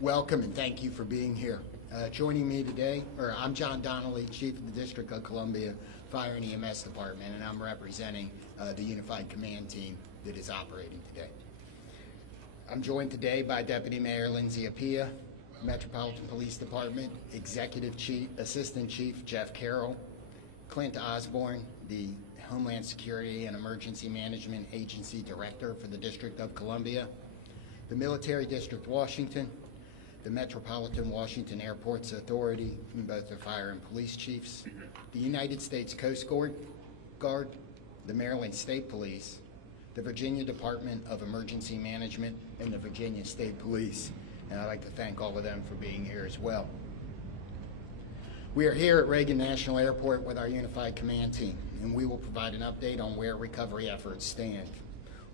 Welcome and thank you for being here. Joining me today, I'm John Donnelly, Chief of the District of Columbia Fire and EMS Department, and I'm representing the Unified Command Team that is operating today. I'm joined today by Deputy Mayor Lindsay Appiah, Metropolitan Police Department Executive Assistant Chief Jeff Carroll, Clint Osborne, the Homeland Security and Emergency Management Agency Director for the District of Columbia, the Military District Washington, the Metropolitan Washington Airports Authority, and both the fire and police chiefs, the United States Coast Guard, the Maryland State Police, the Virginia Department of Emergency Management, and the Virginia State Police. And I'd like to thank all of them for being here as well. We are here at Reagan National Airport with our Unified Command Team, and we will provide an update on where recovery efforts stand.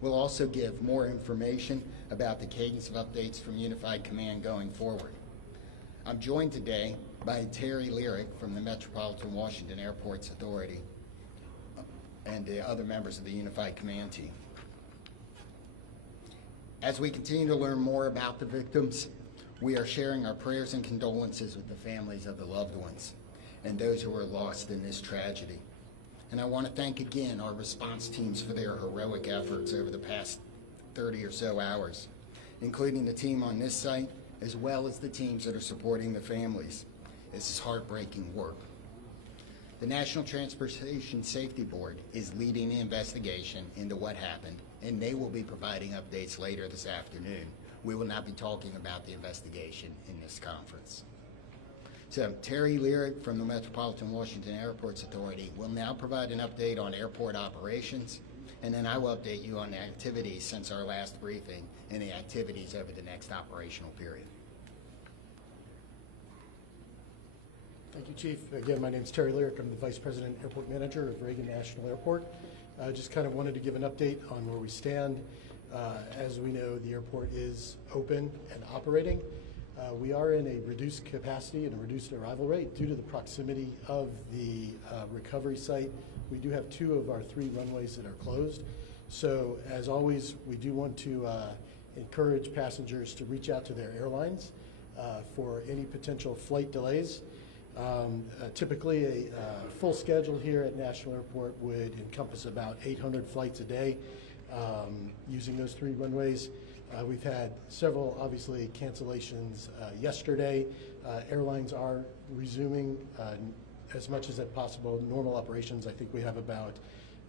We'll also give more information about the cadence of updates from Unified Command going forward. I'm joined today by Terry Lyric from the Metropolitan Washington Airports Authority and the other members of the Unified Command Team. As we continue to learn more about the victims, we are sharing our prayers and condolences with the families of the loved ones and those who were lost in this tragedy. And I want to thank again our response teams for their heroic efforts over the past 30 or so hours, including the team on this site, as well as the teams that are supporting the families. This is heartbreaking work. The National Transportation Safety Board is leading the investigation into what happened, and they will be providing updates later this afternoon. We will not be talking about the investigation in this conference. So Terry Lyric from the Metropolitan Washington Airports Authority will now provide an update on airport operations, and then I will update you on the activities since our last briefing and the activities over the next operational period. Thank you, Chief. Again, my name is Terry Lyric. I'm the Vice President Airport Manager of Reagan National Airport. I just kind of wanted to give an update on where we stand. As we know, the airport is open and operating. We are in a reduced capacity and a reduced arrival rate due to the proximity of the recovery site. We do have 2 of our 3 runways that are closed. So as always, we do want to encourage passengers to reach out to their airlines for any potential flight delays. Typically a full schedule here at National Airport would encompass about 800 flights a day using those 3 runways. We've had several, obviously, cancellations yesterday. Airlines are resuming as much as possible normal operations. I think we have about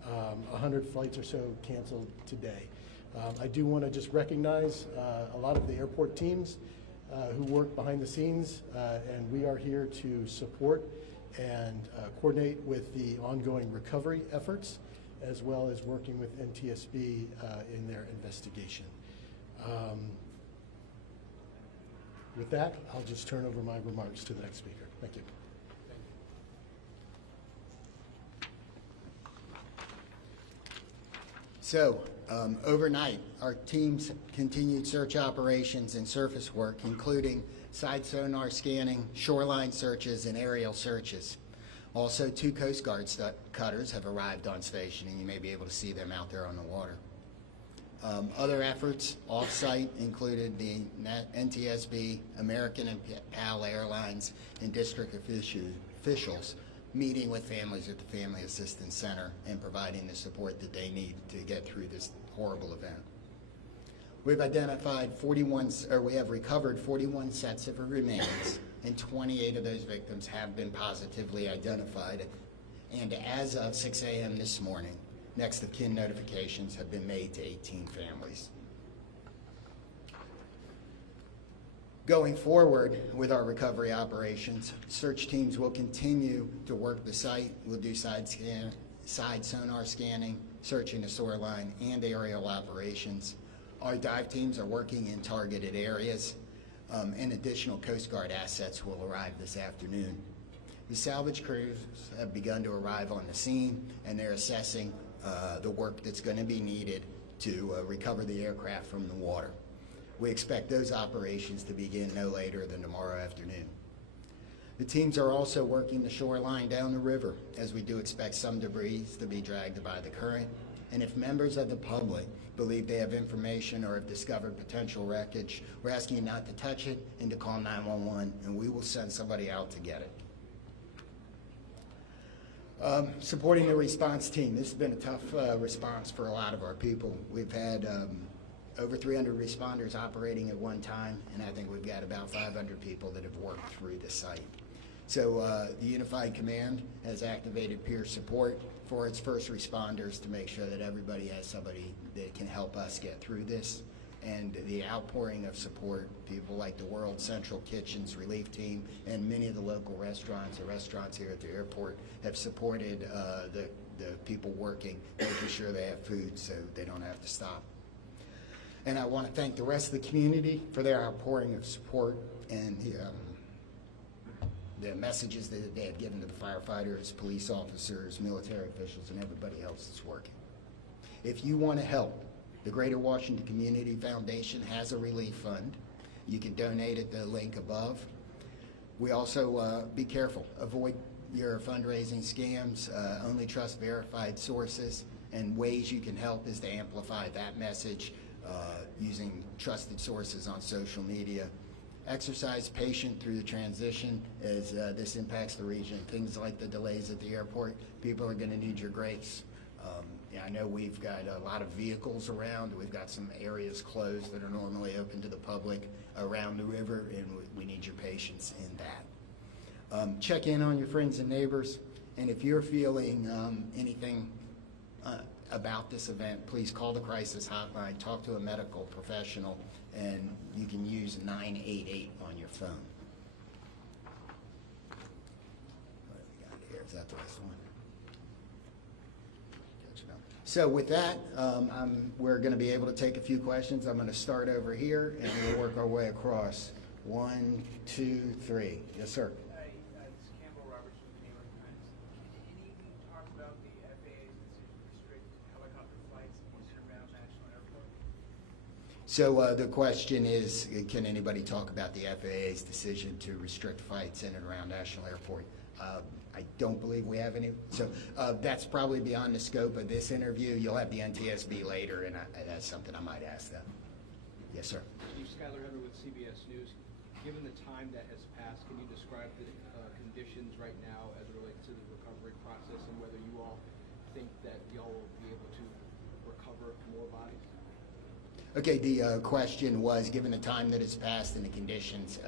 100 flights or so canceled today. I do want to just recognize a lot of the airport teams who work behind the scenes, and we are here to support and coordinate with the ongoing recovery efforts, as well as working with NTSB in their investigation. With that, I'll just turn over my remarks to the next speaker. Thank you. So, overnight, our teams continued search operations and surface work, including side sonar scanning, shoreline searches, and aerial searches. Also, 2 Coast Guard cutters have arrived on station, and you may be able to see them out there on the water. Other efforts off-site included the NTSB, American and PAL Airlines, and district officials meeting with families at the Family Assistance Center and providing the support that they need to get through this horrible event. We've we have recovered 41 sets of remains, and 28 of those victims have been positively identified. And as of 6 a.m. this morning, next of kin notifications have been made to 18 families. Going forward with our recovery operations, search teams will continue to work the site. We'll do side sonar scanning, searching the shoreline, and aerial operations. Our dive teams are working in targeted areas, and additional Coast Guard assets will arrive this afternoon. The salvage crews have begun to arrive on the scene, and they're assessing the work that's going to be needed to recover the aircraft from the water. We expect those operations to begin no later than tomorrow afternoon. The teams are also working the shoreline down the river, as we do expect some debris to be dragged by the current. And if members of the public believe they have information or have discovered potential wreckage, we're asking you not to touch it and to call 911, and we will send somebody out to get it. Supporting the response team. This has been a tough response for a lot of our people. We've had over 300 responders operating at one time, and I think we've got about 500 people that have worked through the site. So the Unified Command has activated peer support for its first responders to make sure that everybody has somebody that can help us get through this. And the outpouring of support, people like the World Central Kitchens Relief Team and many of the local restaurants here at the airport have supported the people working, making sure they have food so they don't have to stop. And I want to thank the rest of the community for their outpouring of support and the messages that they have given to the firefighters, police officers, military officials, and everybody else that's working. If you want to help, the Greater Washington Community Foundation has a relief fund. You can donate at the link above. We also, be careful, avoid your fundraising scams, only trust verified sources, and ways you can help is to amplify that message using trusted sources on social media. Exercise patience through the transition as this impacts the region. Things like the delays at the airport, people are going to need your grace. I know we've got a lot of vehicles around. We've got some areas closed that are normally open to the public around the river, and we need your patience in that. Check in on your friends and neighbors, and if you're feeling anything about this event, please call the crisis hotline, talk to a medical professional, and you can use 988 on your phone. What do we got here? Is that the last one? So with that, we're going to be able to take a few questions. I'm going to start over here, and we'll work our way across. 1, 2, 3. Yes, sir. Hi, this is Campbell Roberts from the New York Times. Can you talk about the FAA's decision to restrict helicopter flights in and around National Airport? So the question is, can anybody talk about the FAA's decision to restrict flights in and around National Airport? I don't believe we have any. So that's probably beyond the scope of this interview. You'll have the NTSB later, and that's something I might ask them. Yes, sir. Chief Skylar Heather with CBS News. Given the time that has passed, can you describe the conditions right now as it relates to the recovery process and whether you all think that y'all will be able to recover more bodies? Okay, the question was, given the time that has passed and the conditions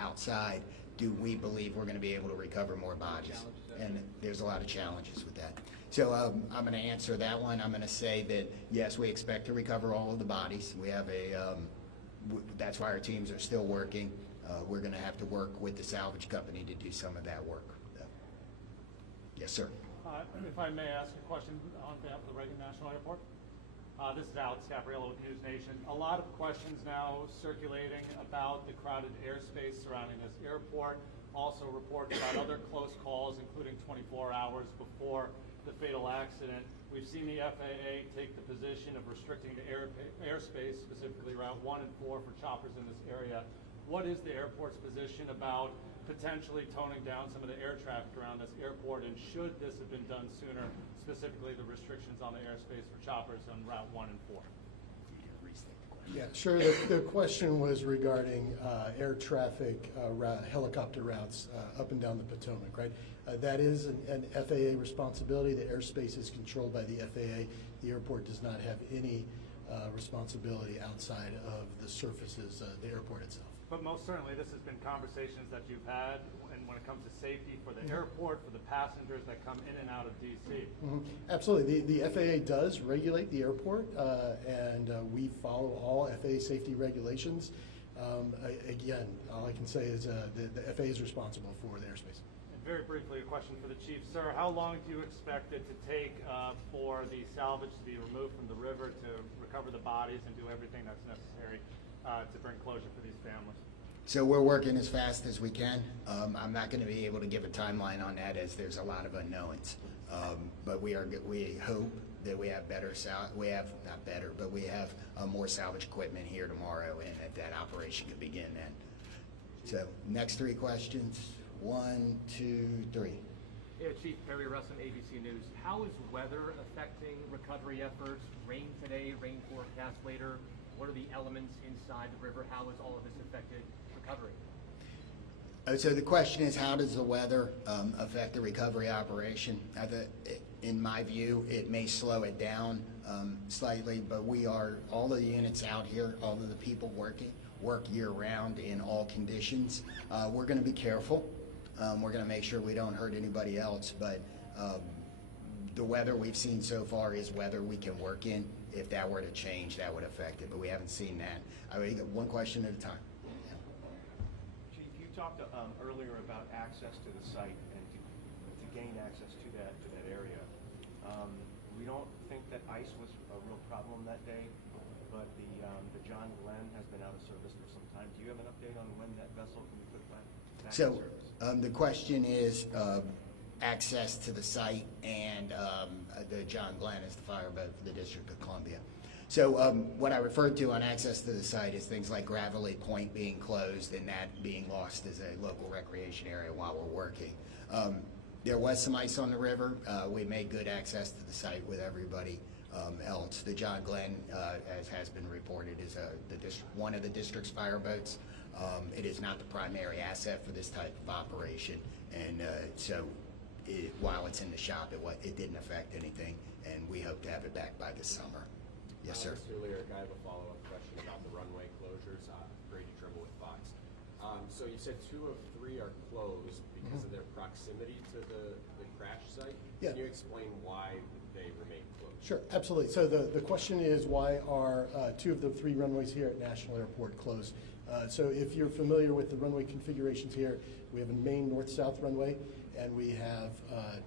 outside, do we believe we're going to be able to recover more bodies? And there's a lot of challenges with that. So I'm going to answer that one. I'm going to say that, yes, we expect to recover all of the bodies. We have that's why our teams are still working. We're going to have to work with the salvage company to do some of that work. Yes, sir. If I may ask a question on behalf of the Reagan National Airport. This is Alex Gabriello with News Nation. A lot of questions now circulating about the crowded airspace surrounding this airport. Also reports about other close calls, including 24 hours before the fatal accident. We've seen the FAA take the position of restricting the airspace, specifically Route 1 and 4 for choppers in this area. What is the airport's position about potentially toning down some of the air traffic around this airport, and should this have been done sooner, specifically the restrictions on the airspace for choppers on Route 1 and 4? Yeah, sure. The question was regarding air traffic, helicopter routes up and down the Potomac, right? That is an FAA responsibility. The airspace is controlled by the FAA. The airport does not have any responsibility outside of the surfaces, the airport itself. But most certainly, this has been conversations that you've had, and when it comes to safety for the airport, for the passengers that come in and out of D.C. Absolutely. The FAA does regulate the airport, and we follow all FAA safety regulations. Again, all I can say is the FAA is responsible for the airspace. And very briefly, a question for the chief. Sir, how long do you expect it to take for the salvage to be removed from the river to recover the bodies and do everything that's necessary to bring closure for these families? So we're working as fast as we can. I'm not going to be able to give a timeline on that as there's a lot of unknowns. But we hope that we have we have more salvage equipment here tomorrow, and that operation could begin then. So next three questions. 1, 2, 3. Yeah, Chief Perry Russin, ABC News. How is weather affecting recovery efforts? Rain today, rain forecast later. What are the elements inside the river? How has all of this affected recovery? So the question is, how does the weather affect the recovery operation? In my view, it may slow it down slightly, but all of the units out here, all of the people working, work year-round in all conditions. We're going to be careful. We're going to make sure we don't hurt anybody else, but the weather we've seen so far is weather we can work in. If that were to change, that would affect it, but we haven't seen that. I mean, one question at a time. Chief, you talked earlier about access to the site and to gain access to that area. We don't think that ice was a real problem that day, but the John Glenn has been out of service for some time. Do you have an update on when that vessel can be put back in So service? the question is access to the site, and the John Glenn is the fireboat for the District of Columbia. So what I referred to on access to the site is things like Gravelly Point being closed and that being lost as a local recreation area while we're working. There was some ice on the river. We made good access to the site with everybody else. The John Glenn, as has been reported, is one of the district's fireboats. It is not the primary asset for this type of operation, and while it's in the shop, it didn't affect anything, and we hope to have it back by this summer. Yes, sir. Mr. Lyric, I have a follow-up question about the runway closures. Brady Trimble with Fox. So you said 2 of 3 are closed because of their proximity to the crash site. Yeah. Can you explain why they remain closed? Sure, absolutely. So the question is, why are 2 of the 3 runways here at National Airport closed? So if you're familiar with the runway configurations here, we have a main north-south runway, and we have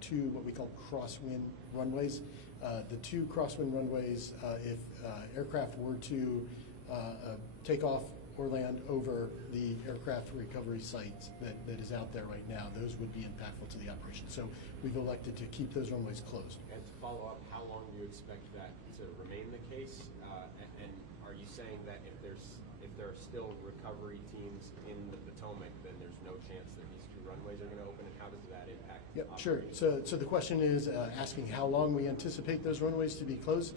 2 what we call crosswind runways. The 2 crosswind runways, if aircraft were to take off or land over the aircraft recovery site that is out there right now, those would be impactful to the operation. So we've elected to keep those runways closed. And to follow up, how long do you expect that to remain the case? And are you saying that if there are still recovery teams in the Potomac, then there's no chance that these 2 runways are going to open, and how does that impact Yep, sure. So the question is asking how long we anticipate those runways to be closed.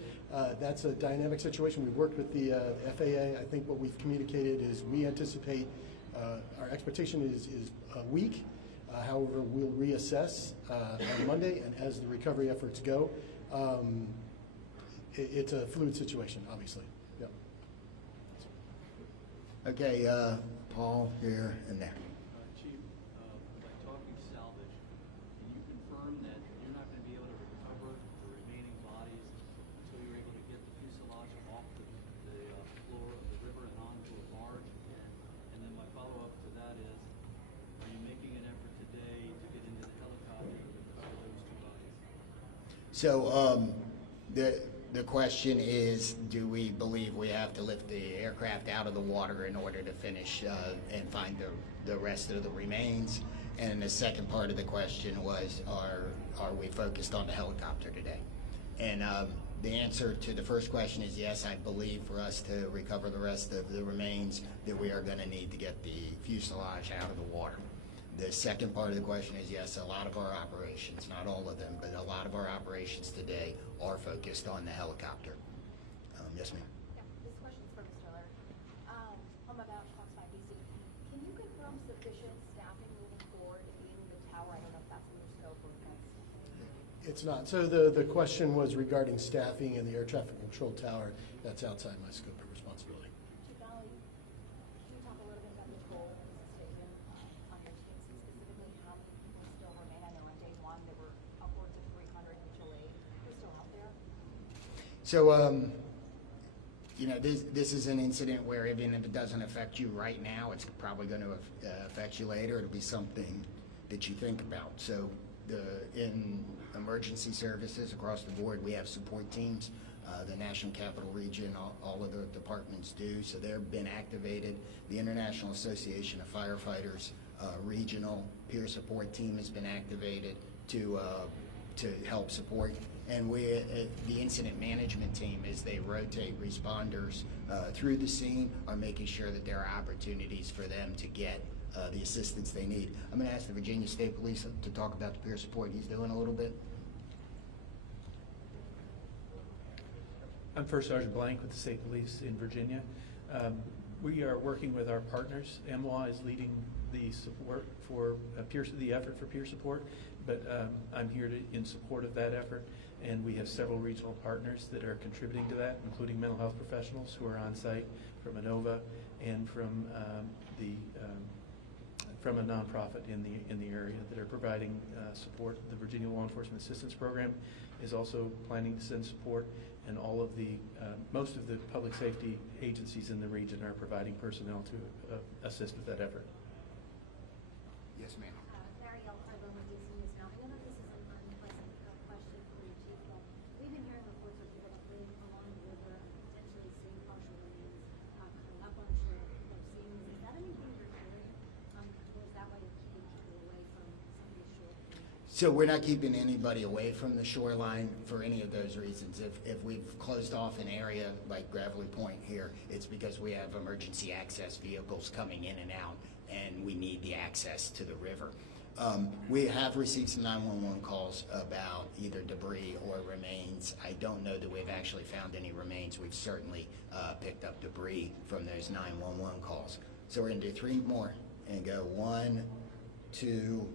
That's a dynamic situation. We've worked with the FAA. I think what we've communicated is we anticipate, our expectation is a week. However, we'll reassess on Monday, and as the recovery efforts go, it's a fluid situation, obviously. Yep. Okay, Paul, here and there. Chief, by talking salvage, can you confirm that you're not going to be able to recover the remaining bodies until you're able to get the fuselage off the floor of the river and onto a barge? And then my follow-up to that is, are you making an effort today to get into the helicopter to recover those 2 bodies? So the question is, do we believe we have to lift the aircraft out of the water in order to finish and find the rest of the remains? And the second part of the question was, are we focused on the helicopter today? And the answer to the first question is yes. I believe for us to recover the rest of the remains that we are going to need to get the fuselage out of the water. The second part of the question is yes, a lot of our operations, not all of them, but a lot of our operations today are focused on the helicopter. Yes, ma'am. Yeah, this question's for Mr. Lyric. I'm about Fox 5 BC. Can you confirm sufficient staffing moving forward in the tower? I don't know if that's in your scope or if that's... It's not. So the question was regarding staffing in the air traffic control tower. That's outside my scope of responsibility. Chief Donnelly, can you talk a little bit about the role that was taken on your teams, and specifically how many people still remain? I know on day 1 there were upwards of 300 mutual aid. Who's still out there? So, you know, this is an incident where even if it doesn't affect you right now, it's probably going to affect you later. It'll be something that you think about. So in emergency services across the board, we have support teams. The National Capital Region, all of the departments do, so they've been activated. The International Association of Firefighters regional peer support team has been activated to help support. And the incident management team, as they rotate responders through the scene, are making sure that there are opportunities for them to get the assistance they need. I'm going to ask the Virginia State Police to talk about the peer support he's doing a little bit. I'm First Sergeant Blank with the State Police in Virginia. We are working with our partners. MWA is leading the support for the effort for peer support, but I'm here in support of that effort, and we have several regional partners that are contributing to that, including mental health professionals who are on site from ANOVA and from a nonprofit in the area that are providing support. The Virginia Law Enforcement Assistance Program is also planning to send support, and all of the most of the public safety agencies in the region are providing personnel to assist with that effort. Yes, ma'am. Muriel, with DC News Now. I know this is an unpleasant question for you, Chief, but we've been hearing reports of people that live along the river and potentially seeing partial remains coming up on shore of scenes. Is that anything you're hearing? Or is that why you're keeping people away from some of these shore? So we're not keeping anybody away from the shoreline for any of those reasons. If we've closed off an area like Gravelly Point here, it's because we have emergency access vehicles coming in and out, and we need the access to the river. We have received some 911 calls about either debris or remains. I don't know that we've actually found any remains. We've certainly picked up debris from those 911 calls. So we're going to do 3 more and go 1, 2,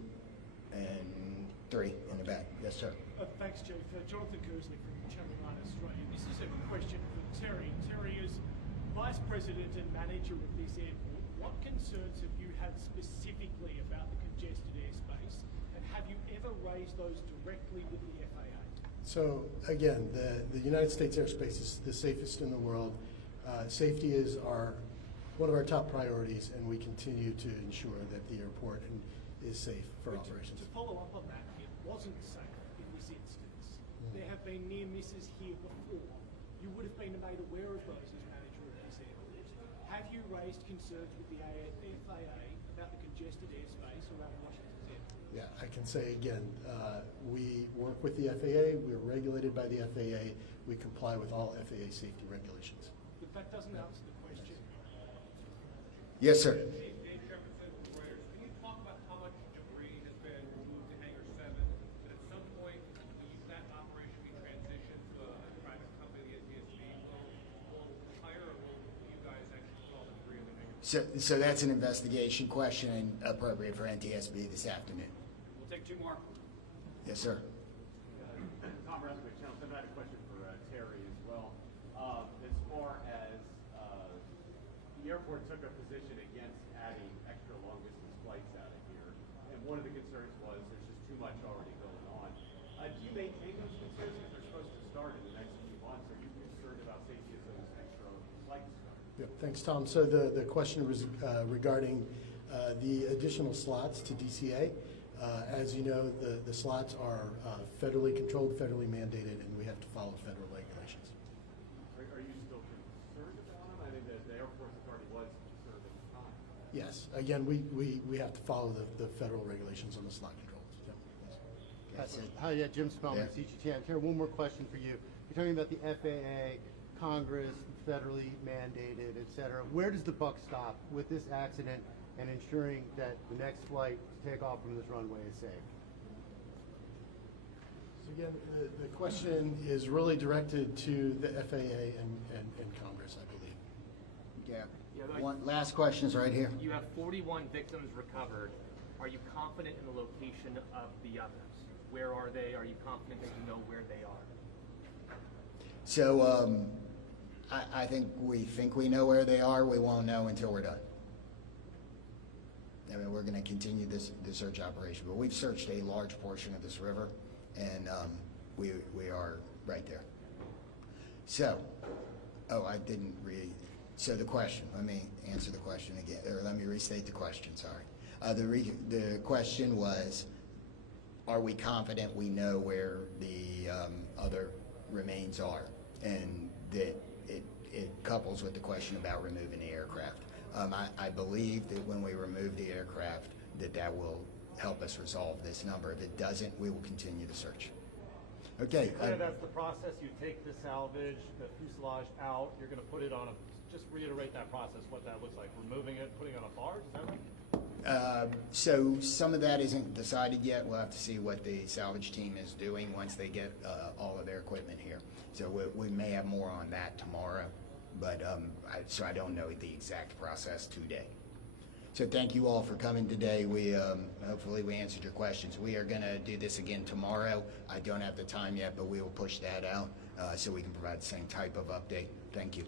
and 3 in the back. Yes, sir. Thanks, Chief. Jonathan Kersley from Channel 9 Australia. This is a question for Terry. Terry, as Vice President and Manager of this airport, what concerns have you had specifically about the congested airspace, and have you ever raised those directly with the FAA? So again, the United States airspace is the safest in the world. Safety is one of our top priorities, and we continue to ensure that the airport is safe for operations. To follow up on that, it wasn't safe in this instance. There have been near misses here before. You would have been made aware of those as manager of this airport. Have you raised concerns with the FAA about the congested airspace around Washington's airport? Yeah, I can say again, we work with the FAA. We're regulated by the FAA. We comply with all FAA safety regulations. But that doesn't answer the question. Yes, sir. Can you talk about how much debris has been removed to Hangar 7? But at some point, will that operation be transitioned to a private company, the NTSB? Will hire, or will you guys actually put all the debris in the hangar? So that's an investigation question and appropriate for NTSB this afternoon. We'll take 2 more. Yes, sir. Tom Resnick, Channel 7. I had a question for Terry as well. As far as the airport took a position against adding extra long-distance flights out of here, and one of the concerns was there's just too much already going on. Do you maintain those concerns because they're supposed to start in the next few months? Are you concerned about safety as those extra flights start? Yep, thanks, Tom. So the question was regarding the additional slots to DCA. As you know, the slots are federally controlled, federally mandated, and we have to follow federal regulations. Are you still concerned about them? I mean, the airport authority was concerned at the time. Yes. Again, we have to follow the federal regulations on the slot controls. Yep. That's it. Hi, Jim Spellman, Yeah. CGTN. Here, one more question for you. You're talking about the FAA, Congress, federally mandated, et cetera. Where does the buck stop with this accident and ensuring that the next flight to take off from this runway is safe? So again, the question is really directed to the FAA and Congress, I believe. Yeah. Yeah, One last question is right here. You have 41 victims recovered. Are you confident in the location of the others? Where are they? Are you confident that you know where they are? So I think we know where they are. We won't know until we're done. I mean, we're going to continue the search operation, but we've searched a large portion of this river, and we are right there. So, I didn't read. So the question. Let me answer the question again, or let me restate the question. Sorry. The question was, are we confident we know where the other remains are, and that it couples with the question about removing the aircraft. I believe that when we remove the aircraft, that will help us resolve this number. If it doesn't, we will continue the search. Okay. That's the process. You take the salvage, the fuselage out. You're going to put it on just reiterate that process, what that looks like. Removing it, putting it on a barge. Is that right? So some of that isn't decided yet. We'll have to see what the salvage team is doing once they get all of their equipment here. So we may have more on that tomorrow, but so I don't know the exact process today. So thank you all for coming today. We hopefully we answered your questions. We are going to do this again tomorrow. I don't have the time yet, but we will push that out so we can provide the same type of update. Thank you.